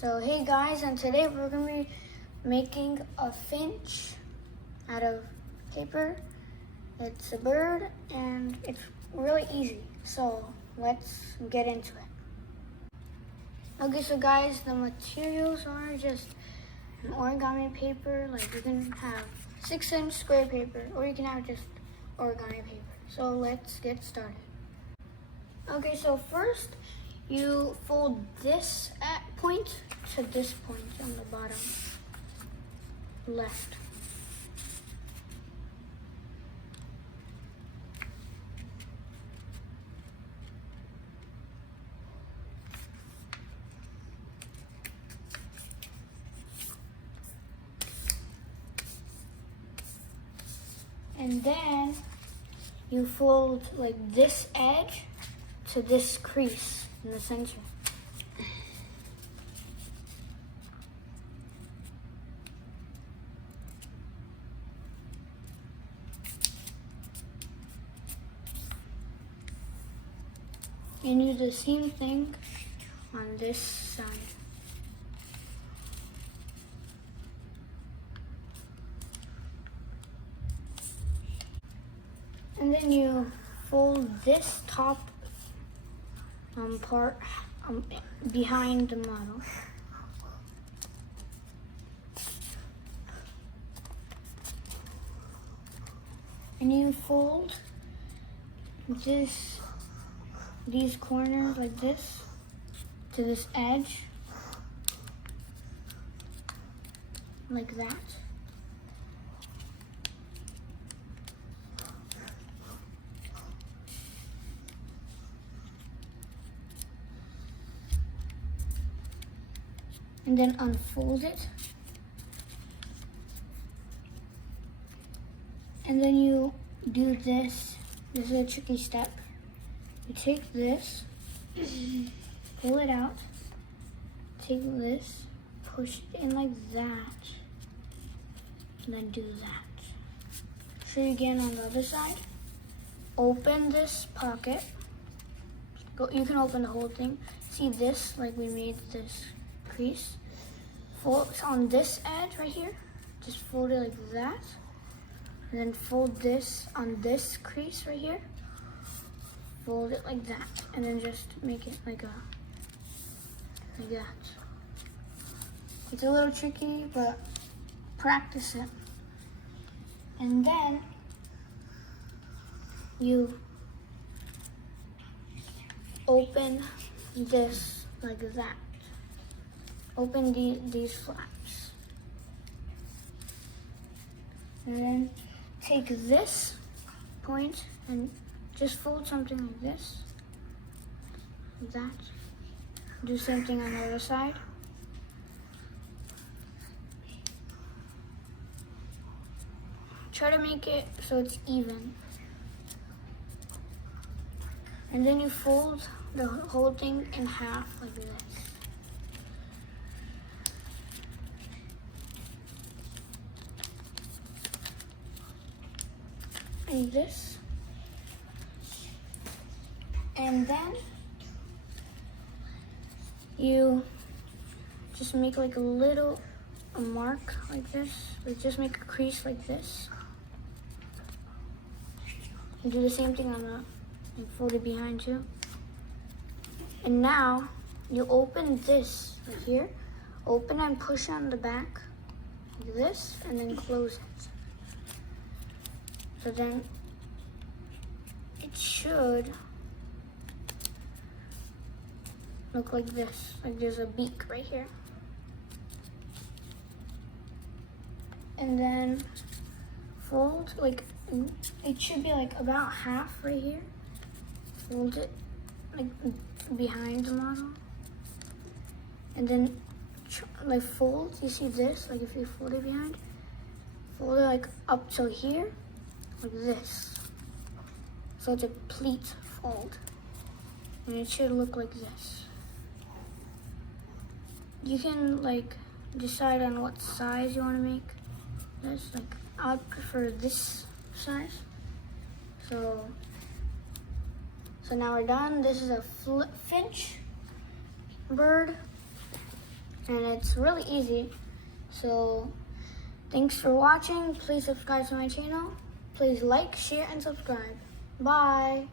So hey guys, and today we're going to be making a finch out of paper. It's a bird and it's really easy. So let's get into it. Okay, so guys, the materials are just an origami paper. Like you can have 6-inch square paper or you can have just origami paper. So let's get started. Okay, so first you fold this point to this point on the bottom left. And then you fold like this edge to this crease in the center. And do the same thing on this side. And then you fold this top part behind the model. And you fold these corners like this to this edge, like that. And then unfold it. And then you do this. This is a tricky step. You take this, pull it out, take this, push it in like that, and then do that. Show you again on the other side. Open this pocket. You can open the whole thing. See this, like we made this crease. Fold on this edge right here. Just fold it like that. And then fold this on this crease right here. Fold it like that. And then just make it like that. It's a little tricky, but practice it. And then you open this like that. Open these flaps. And then take this point and just fold something like this. Like that. Do the same thing on the other side. Try to make it so it's even. And then you fold the whole thing in half like this. Like this. And then you just make like a mark like this. Like just make a crease like this. And do the same thing on the, like fold it behind too. And now you open this right here. Open and push on the back like this and then close it. So then it should look like this, like there's a beak right here. And then fold, like it should be like about half right here. Fold it like behind the model. And then like fold, you see this, like if you fold it behind, fold it like up to here, like this. So it's a pleat fold. And it should look like this. You can like decide on what size you want to make this. Like I prefer this size. So now we're done. This is a finch bird. and it's really easy. So thanks for watching. Please subscribe to my channel. Please like, share, and subscribe. Bye.